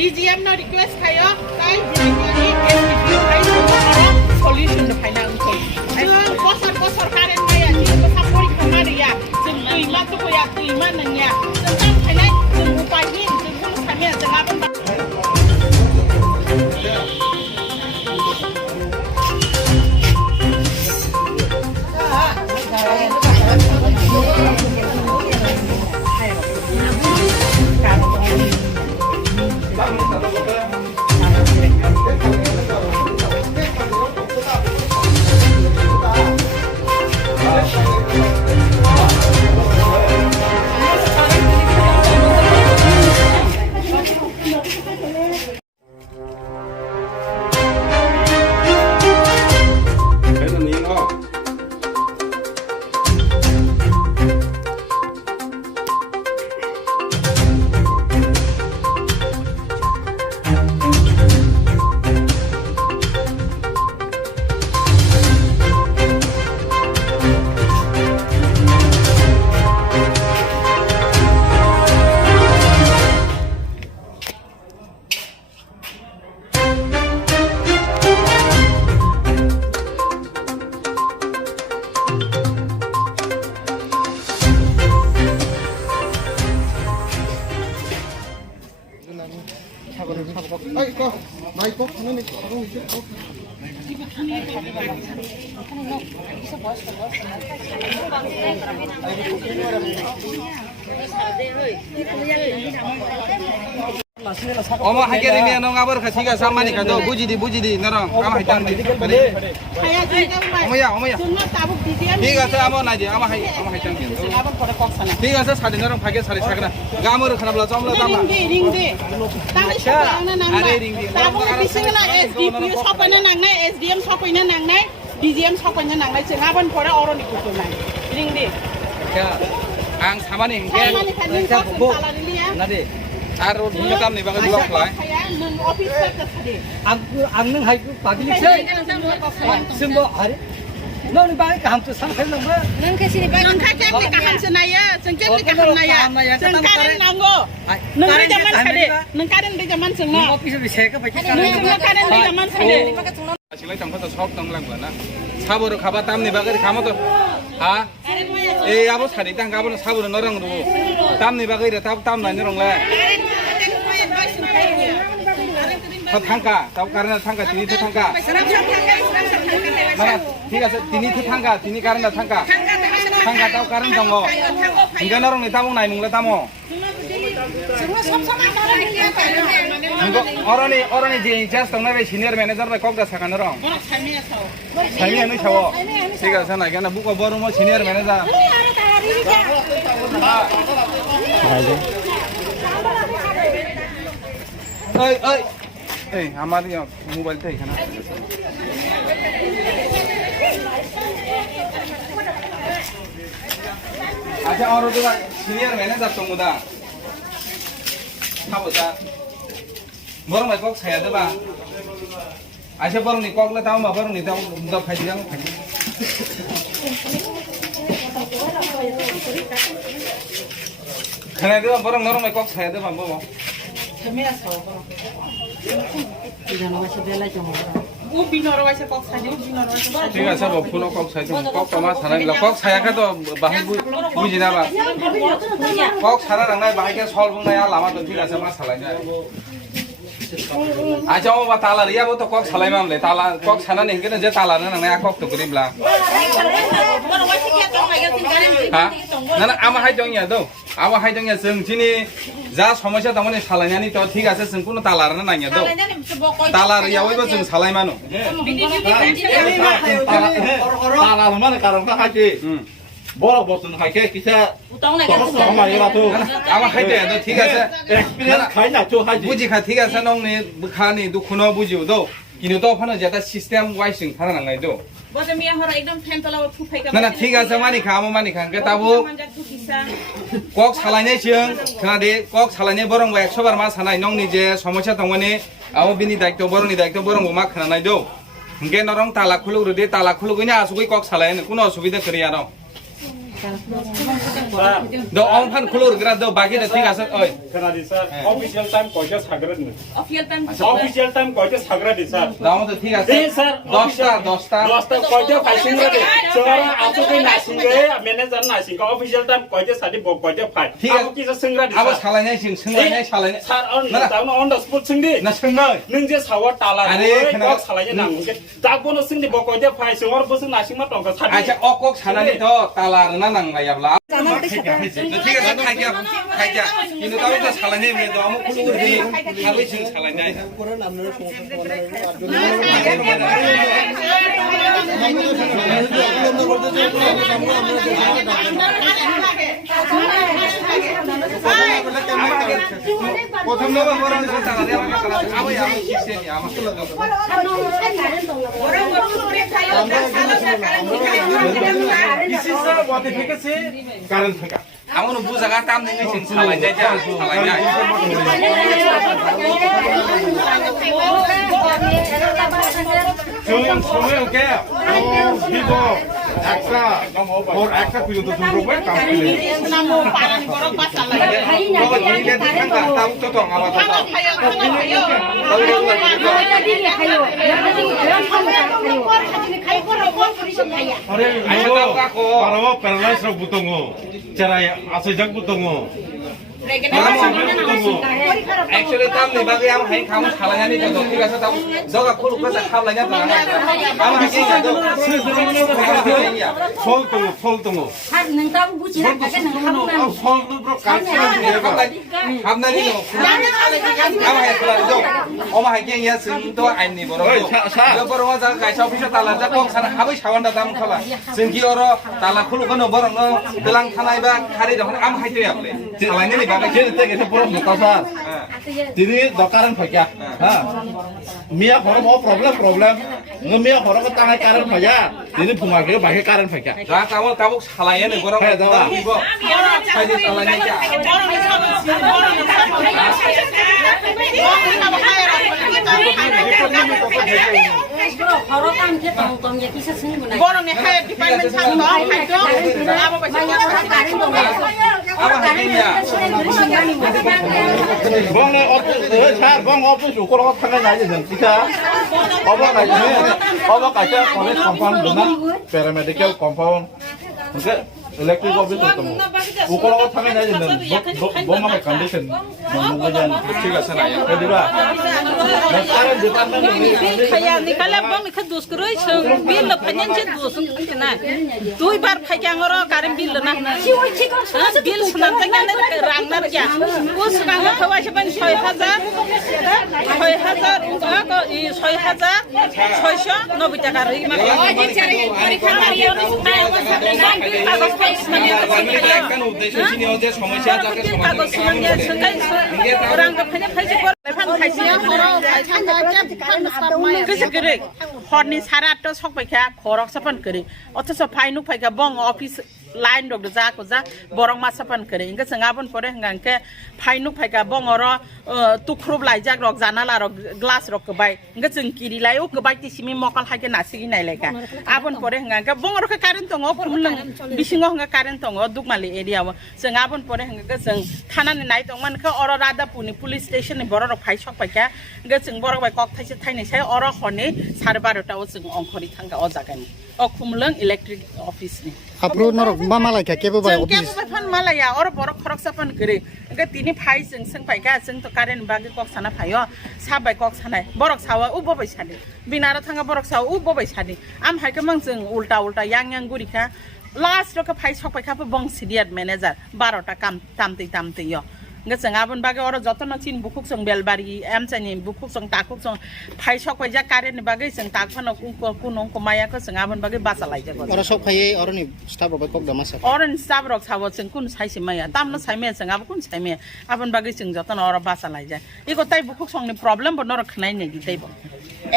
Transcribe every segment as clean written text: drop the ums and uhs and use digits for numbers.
DGM no request kayo kay January SDP kay solution na kailangan ko. Ang posar karen kaya dito sa pori kamariya. Sumpuy mato ko ya tuiman na niya. Sumpuy kailan sumpupahin sumpuy kami sa laban. Oma hakere mi anong abar khasi ka samani ka do buji di narang ama hitan di omaya ঠিক আছে আমো নাই দি ama hitan di ঠিক আছে সাড়ে narang phage সাড়ে Sagra gamor khanabla chamla tamla ring de are ring de tabu bisingna SDP sopaina nangnai SDM sopaina nangnai DGM sopaina nangnai jengaban pora oroni kutunai ring de ang samani hingke nade Aro dulu tam nih bagai blok lah. Ang neng hai pagi sih. Sembo hari. Nong bagai kaham tu sang film apa? Neng kesini bagai. Neng kakek ni kaham senaya, cengkeh ni kaham naya. Cengkaren nanggo. Neng di zaman kade. Neng karen di zaman senga. Kopi sebisa ke pakai karen. Neng karen di zaman kade. Asilai tam kata shop tang lang na. Sabur khabar tam nih bagai kamu tu. Ha? Abo sari tang kamu sabur norang tu. Tam nih bagai tam nanya orang lah. Thangka, tahu karena thangka, tini tu thangka. Mana? Tiga, tini tu thangka, tini karena thangka. Thangka tahu karena tanggo. Hingga orang ni tahu naik mula tamu. Orang ni jadi just tengah be senior manager be kok dah sekarang orang. Saya ni sawo. Tiga sana, kerana buka baru mau senior manager. हमारे यहाँ mobile थे खाना अच्छा और तो senior manager तो मुदा हाँ बता बोल मैं कॉक छाया दे बा अच्छा बोल नहीं कॉक ले ताऊ मैं बोल नहीं ताऊ मुदा फाइट जाऊँ खाना दे बा बोल नरम मैं कॉक छाया दे बा बोल ঠিক আছে ফুল কক চাই কক তোমার সারা গেল কক ছায়াকে তো বাহাই বুঝি না বা কক সারা রান্নায় বাহাইকে সল বুংনায় লামা তো ঠিক আছে মা সালাই না আচ্ছা ও বা তালা রিয়াবো তো কক সালাই মামলে তালা কক সানা নেই কেন যে তালা না নাংনায় কক তো করিবলা হ্যাঁ না না আমা হাই দং ইয়া দো আমা হাই দং ইয়া जों Chini जा समस्या दंमोन सालायनानै तो ठीक আছে जों कुनु तालारना नाङा दो तालार यावैबो जों सालाय मानो तालार माने कारनखा हायके বড় বসন হাইকে কিসা তখন মারিবা তো আমার খাইতে তো ঠিক আছে এক্সপেরিয়েন্স খাই না তো হাইজি বুঝি খা ঠিক আছে নংনি বুখানি দুখুনো বুঝিও দো কিন্তু তো ফানো যেটা সিস্টেম ওয়াইসিং খানা নাঙাই দো বদে মিয়া হরা একদম ফেন তলা ফুফাইকা না না ঠিক আছে মানি খা আমো মানি খা কে তাবো কক সালাयनाय जों खोनादे কক सालायनाय बरंबो 100 बार मा सानाय नंनि जे समस्या दंमोने आव बिनि दायित्व बरंनि दायित्व बरंबो मा खोनानाय दो हंगे नरं ताला खुलुग्रुदे ताला खुलुगैना आसुगै কক सालायनो कुनो असुबिदा करिया न do on pan kulur gra do bagi da thik ase oi Kanadi sir, official time koyta sagrat ne. Official time koyta sagrat di sir. daw to thik ase Hey sir, 10 koyta phasing ra de. Sora apu ke nasing ge, manager nasing ka official time koyta sadi bo koyta phai. Apu ki sa singra di. abo salai sing singlai salai Sir on the spot sing di. na singai Nung je sawa tala. Are ko salai nang ge. Tak bono sing di bo koyta phai singor bo sing nasing ma tong ka sadi. acha okok sanani to tala na nang la yabla thik ase khai ja কিন্তু তাও তো salai me do amo kulur di habi sing salai nai প্রথম নম্বর বরং টাকা দেওয়া আমি শিখছি আমার কারণ থাকা আমার বুঝাগা তাম নেই সিং সালাই যায় যা সালাই যায় সময় ওকে দিব একটা ওর একটা পর্যন্ত শুনবো কাম করে namo parang borok masalah ya বাবা দিলে দেখা তাও তো তো আমার কথা আরে পারো প্যারালাইজ রব বুতঙ্গ চারাই আছে jug বুতঙ্গ actually tam ni bagi am hai kamu salahnya ni to ঠিক আছে তাও জগা খুলু কাছে খাওয়াইয়া তো am hai কি তো ফলতঙ্গ ফলতঙ্গ কাজ আপনারই তো am hai kula do am hai কি ইয়া সিং তো আইনি বড় তো বড় যা গাইছা অফিসে তালা যা কম সানা হাবই সাওয়ানটা দাম খাবা जों কি ওর তালা খুলু কোন বড় দলাং থানাই বা খারি যখন am hai তো আপনি salahnya ni bagi যেতে গেছে পুরো মোতাসা তিনি দকারন ফাইকা হ্যাঁ মিয়া হরম ও প্রবলেম মিয়া হরম তাঙাই কারণ ফাইয়া তিনি ফুমাকে বাকি কারণ ফাইকা যা তাবো তাবো সালাইয়া নে গরম হ্যাঁ দাও সাইডে সালাইয়া যা borong ni hai department sang to hai to abo ba apa haknya বং স্যার বং অফিস উকল থাকা যায় যেন টিকা অবকাশে কলেজ কম্পাউন্ড দনা paramedical compound okay electric office তো উকল থাকা যায় যেন বং আমার কন্ডিশন বুঝান ঠিক আছে না দিবা কারণ department khaya ni kala bong ni khadus kroi sung bil la phanyan che dus na dui bar phaikyang ro karim bil na bil sunan ta kan rang na kya us kang la khawa se ban 6000 unga ko 6090 টাকা রি ma পরীক্ষা Mario ni কাগজ পাইছ না একটা উদ্দেশ্য ছিল যে সমস্যা যাকে কাগজ সুমান ya sungai orang ka phanya phai che por phan khai sia horo phai Kesegere, horni sarat to sok paikha khorok sapan kere. Otho phainuk paikha bong office line dog za ko za borong ma sapan kere. Inga sangabon pore ngangke phainuk paikha bong oro tukrub lai jak rok janala rok glass rok bai. Inga jeng kiri lai o bai ti simi mokal haike nasigi nai laika. Abon pore ngangke bong oro ka karen tongo khumlung bisingo nga karen tongo dukmali area wa. Sangabon pore ngangke jeng thana ni nai tong man kha oro radapuni police station ni borok rok phai sok paikha. Inga jeng borok bai kok thaise thaini sai oro hone 12:30 जों अंखरि थांगा अ जागानि अ खुमलुं electric office नि हाब्रु नरक मा मालायका केबो bye जों office केबो fun मालाया और बरक खरक सापन करे ग तिनि फाइ जों सों फाइगा जों त कारेन्ट बागे कक साना फायो साबाय कक सानाय बरक सावा उ बबाय सानि बिनारा थांगा बरक सावा उ बबाय सानि आम हाइके मंग जों उल्टा yang गुरिखा लास्ट रक फाइ सकपायखा बं सिडियार मैनेजर 12टा काम तामते यो Nggak abon bagai orang joto na chin bukuk song belbari amchaini bukuk song takuk song phai sok pai ja karen bagai song takpan kunong kumaya ko song abon bagai basa lai ja ko ora sok phai ora ni staff rok kok damasa oran staff rok sawo song kun sai simaya tam na sai me song abon kun sai me abon bagai song joto na ora basa lai ja iko tai bukuk song ni problem bo nor khnai ne gi tai bo.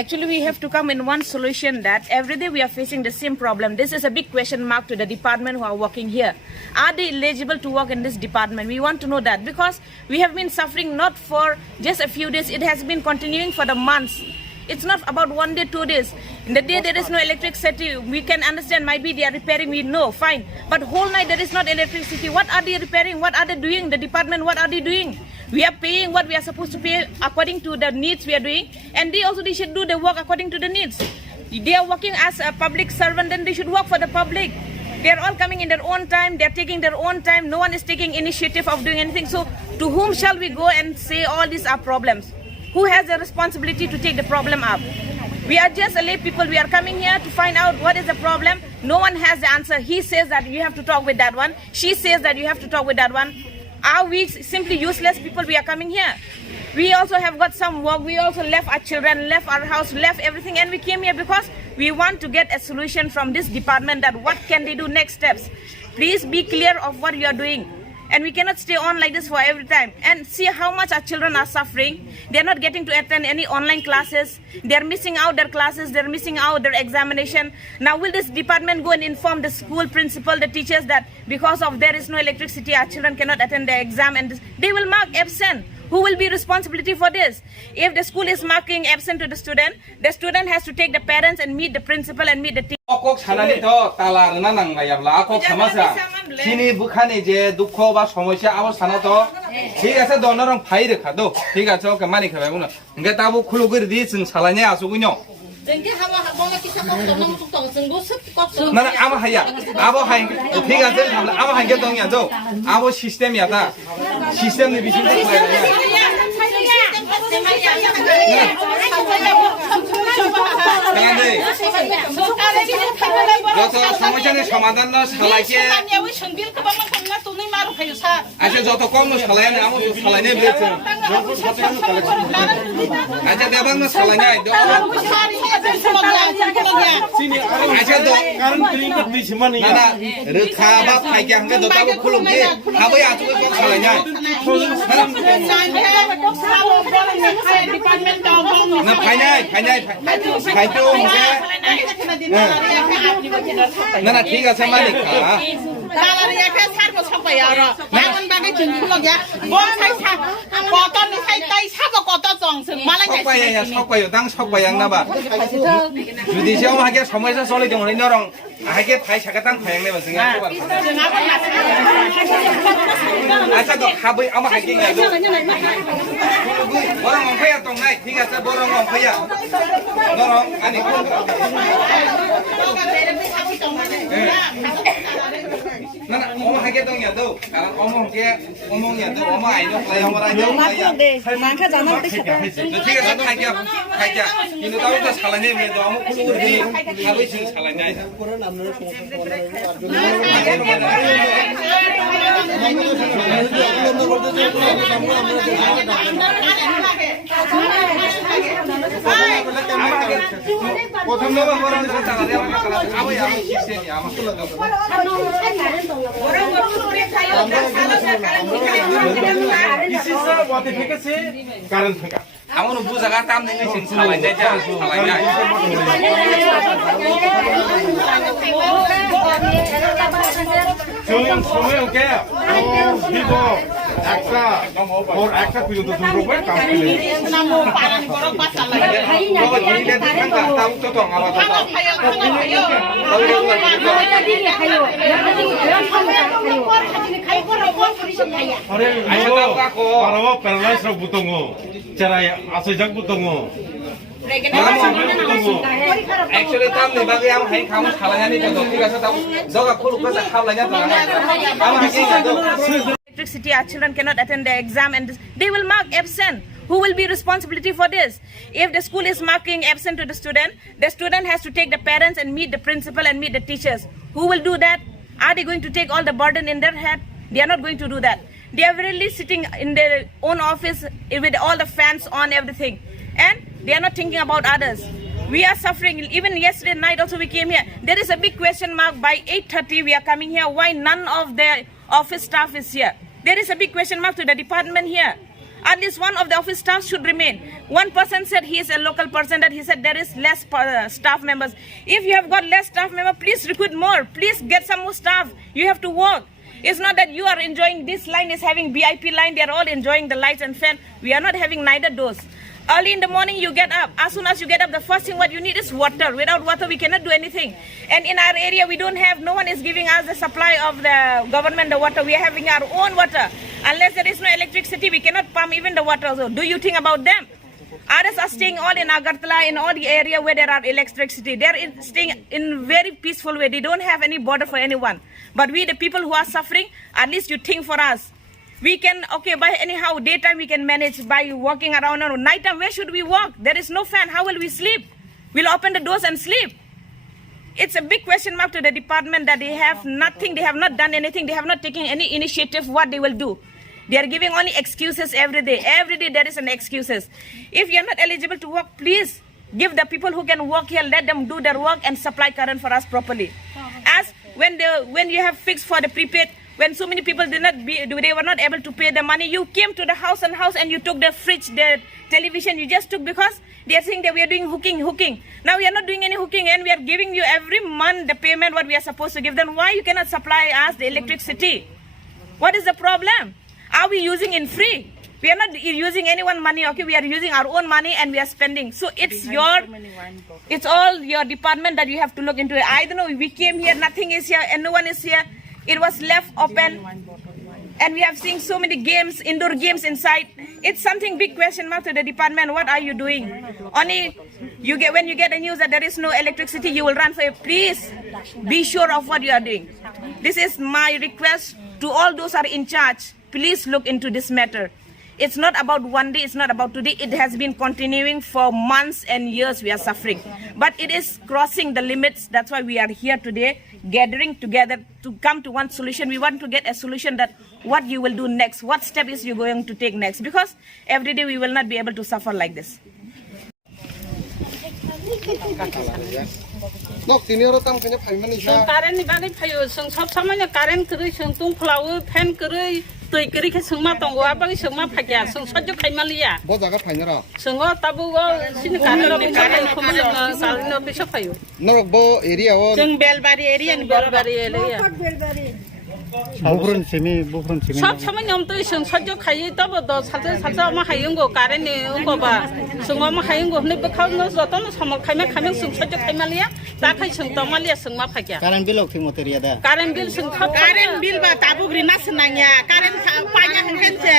Actually, we have to come in one solution that every day we are facing the same problem. This is a big question mark to the department who are working here. Are they eligible to work in this department? We want to know that because we have been suffering not for just a few days. It has been continuing for the months. It's not about 1 day, 2 days. In the day there is no electricity, we can understand maybe they are repairing, we know, fine. But whole night there is not electricity. What are they repairing? What are they doing? The department, what are they doing? We are paying what we are supposed to pay according to the needs we are doing. And they should do the work according to the needs. They are working as a public servant, then they should work for the public. They are all coming in their own time. They are taking their own time. No one is taking initiative of doing anything. So to whom shall we go and say all these are problems? Who has the responsibility to take the problem up? We are just a lay people. We are coming here to find out what is the problem. No one has the answer. He says that you have to talk with that one. She says that you have to talk with that one. Are we simply useless people? We are coming here. We also have got some work. We also left our children, left our house, left everything, and we came here because we want to get a solution from this department that what can they do next steps. Please be clear of what you are doing. And we cannot stay on like this for every time. And see how much our children are suffering. They are not getting to attend any online classes. They are missing out their classes. They are missing out their examination. Now will this department go and inform the school principal, the teachers that because of there is no electricity, our children cannot attend the exam and they will mark absent. Who will be responsibility for this? If the school is marking absent to the student has to take the parents and meet the principal and meet the teacher. 꼭 차나니 더 달라 나 낭나야블라 꼭 참아서 Chini 부칸이 제 두코 바 সমস্যা আবার সানাতো ঠিক আছে দনরং ফাইরে খাদো ঠিক আছে ওকে মানি খাবে বুনো ইংগে তাবো খুলো করে দি जों সালাইনে আসুগুনো না না আমা হাইয়া আবো হাই ঠিক আছে আমা হাইকে দংয়া দো আবো সিস্টেম ইয়াতা সিস্টেমনি বিচিন্তা যত সমস্যার সমাধান না সালাইকে আচ্ছা যত কম সালাইনে আমো সালাইনে বেছে আচ্ছা দেবাং না সালাইনে আচ্ছা তো কারণ ক্লিন দিছি মানে না রেখা বা ফাইকে হাঙ্গে দতাবো খুলুমকে হাবাই আচু কো সালাইনে না ফাইনাই ফাইতো না না ঠিক আছে মালিক tala Yakhwrai sarbo sabai ara nangan bagai Khumwlung ya bon sai sa koton ni sai tai sabo koto jongseung malai nai sabai dang sabai yang na ba judi seom hage সমস্যা চলে দং রে নরং hage phai sakatang phayang ne ba singa acha to habai ama hage ngai do borong phaya tong nai ঠিক আছে borong phaya norong ani না না ওমা হাগে দং ইয়াদো কারণ ওমং ইয়াদো ওমা আইনো প্লাই আমরা আইনো মাংখা জানা ঠিক আছে খাইয়া কিন্তু তাও তো সালাইনে মেদো আমো কুলু করে দি খাবই সিং সালাইনে আইসা পুরো নামরে প্রথম নম্বর বড় কথা রে আবই আমি শিখছি আমার কুলা দাও কারণ থাকা আমন বুজাগা তাম নেই সিং সালাইনে যা সালাইনে সময় ওকে দিব একটা ওর একটা পর্যন্ত সম্পর্ক কাম করে নামো পালন করো বাসা লাগে বাবা দিলে থাকা তাও তো তো আমার কথা আরে আইসা দাও কাকো পারো প্যারালাইজ র বুতঙ্গো চারাই আসইজাক বুতঙ্গো Actually, tam ni bagi am hai kamu salahnya ni kalau tidak tahu, jauh aku lupa saya salahnya tu. Am hai ni Electricity, our children cannot attend the exam and they will mark absent. Who will be responsibility for this? If the school is marking absent to the student has to take the parents and meet the principal and meet the teachers. Who will do that? Are they going to take all the burden in their head? They are not going to do that. They are really sitting in their own office with all the fans on everything. And they are not thinking about others. We are suffering. Even yesterday night also we came here. There is a big question mark. By 8:30 we are coming here. Why none of the office staff is here? There is a big question mark to the department here. At least one of the office staff should remain. One person said he is a local person, that he said there is less staff members. If you have got less staff members, please recruit more. Please get some more staff. You have to work. It's not that you are enjoying, this line is having VIP line, they are all enjoying the lights and fan. We are not having neither those. Early in the morning you get up. As soon as you get up, the first thing what you need is water. Without water we cannot do anything. And in our area we don't have, no one is giving us the supply of the government the water. We are having our own water. Unless there is no electricity, we cannot pump even the water. So do you think about them? Others are staying all in Agartala, in all the area where there are electricity. They are staying in very peaceful way. They don't have any border for anyone. But we, the people who are suffering, at least you think for us. We can, okay, by anyhow, daytime we can manage by walking around. Or nighttime, where should we walk? There is no fan. How will we sleep? We'll open the doors and sleep. It's a big question mark to the department that they have nothing. They have not done anything. They have not taken any initiative what they will do. They are giving only excuses every day. Every day there is an excuses. If you are not eligible to work, please give the people who can work here, let them do their work and supply current for us properly. As when you have fixed for the prepaid, when so many people they were not able to pay the money, you came to the house and you took the fridge, the television, you just took because they are saying that we are doing hooking. Now we are not doing any hooking and we are giving you every month the payment what we are supposed to give them. Why you cannot supply us the electricity? What is the problem? Are we using in free? We are not using anyone's money, okay? We are using our own money and we are spending. So it's all your department that you have to look into it. I don't know, we came here, nothing is here and no one is here. It was left open and we have seen so many games, indoor games inside. It's something big question mark to the department. What are you doing? Only when you get the news that there is no electricity, you will run for it. Please be sure of what you are doing. This is my request to all those who are in charge. Please look into this matter. It's not about one day, it's not about today. It has been continuing for months and years we are suffering. But it is crossing the limits. That's why we are here today, gathering together to come to one solution. We want to get a solution that what you will do next, what step is you going to take next. Because every day we will not be able to suffer like this. Tôi kiri ke sungma tonggo abang sungma phagya sung sajjo khaimalia bo jaga phainara sungo tabu go sin karen khumlung salno biso phayo norok bo area o jeng belbari area ni belbari area buhrun semi sab samay nyom to sung sajjo khai tabo do salsa ma hayungo karen ni ungo ba sungo ma hayungo ne bakhau no joto no samal khaima sung sajjo khaimalia ta khai sung tomalia sungma phagya karen bill ok moteria da karen bill sung karen bill ba tabu grina senangya karen panya hengkense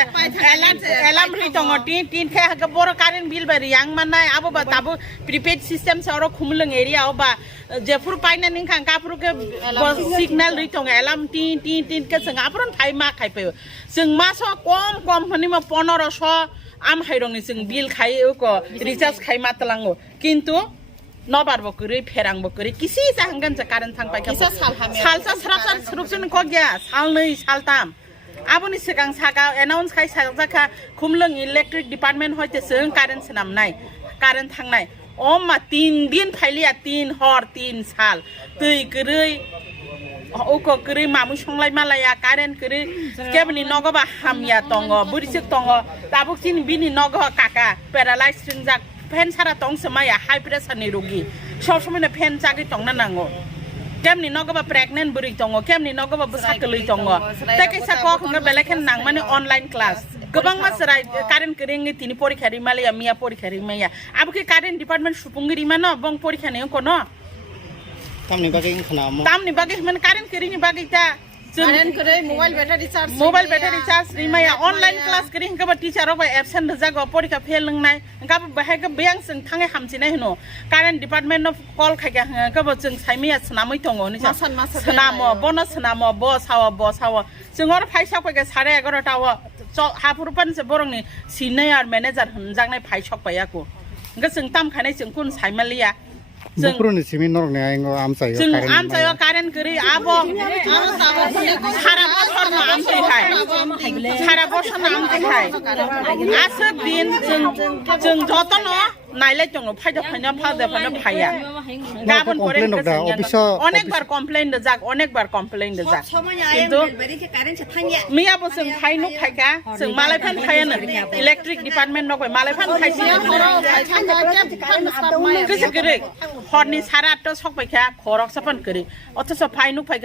elam ri tongo tin khe ga bor karen bill ba yang manai abo ba tabu prepaid system sa ro khumlung area oba jefur paina ning khang kapur ke signal ri tongo elam tin ke sung apron phaima khai pe sung ma so kom phani ma 1500 am hairong ni sung bill khai ko recharge khai ma talango kintu nobar bokuri ferang bokuri kisi sa hanggan sa karen thang pai ka salsa srupsun ko gya sal nei sal tam aboni segang saga announce khai sajaka khumlung electric department hoite sung karen sanam nai karen thang nai oma 3 din phailia 3 hor 3 sal tui kurui oko kurui mamu songlai malaya karen kurui kebni nogo ba hamya tongo burisik tongo tabuk sin bini nogo kaka paralyzed sinjak pen sara tong semaya high pressure ni rogi sob somai na pen jagi tong na nango kemni nogo ba pregnant buri tongo kemni nogo ba busakului tongo ta kaisa ko khanga belekhen nang mane online class gobang masrai karen kering tini porikha ri malaya mia porikha ri maya abuke karen department supungri mano bong porikha ne ko no tamni bagi man karen kering bagi ta karen kere mobile battery charge rimaya online class kering ka ba teacher ro ba absent jago porikha fail nai ka ba ha ka bang sing thangai hamchine hino karen department of call khaga ka ba jeng saimia snamoi tongo ni snamo bonus snamo boss hawa jengor phaisa ka 11:30 tawa hapurpan se borong ni senior manager hunjang nai phaisok paya ko ga jeng tam khanai jeng kun saimalia buhrun semi norok ne aingo amchaio karen kiri abo sara bochor no amchai khai sara bochor no amchai khai asuk din jeng joto no nailai tongo phaido phaina phade phana phaya gabon pore onekbar complain de jak kintu miya bo jeng phainu phaika jeng malai phan phayana electric department no malai phan phaisi kisi kiri horni sara to sok paikha khorok sapan kiri otho so phainu phaika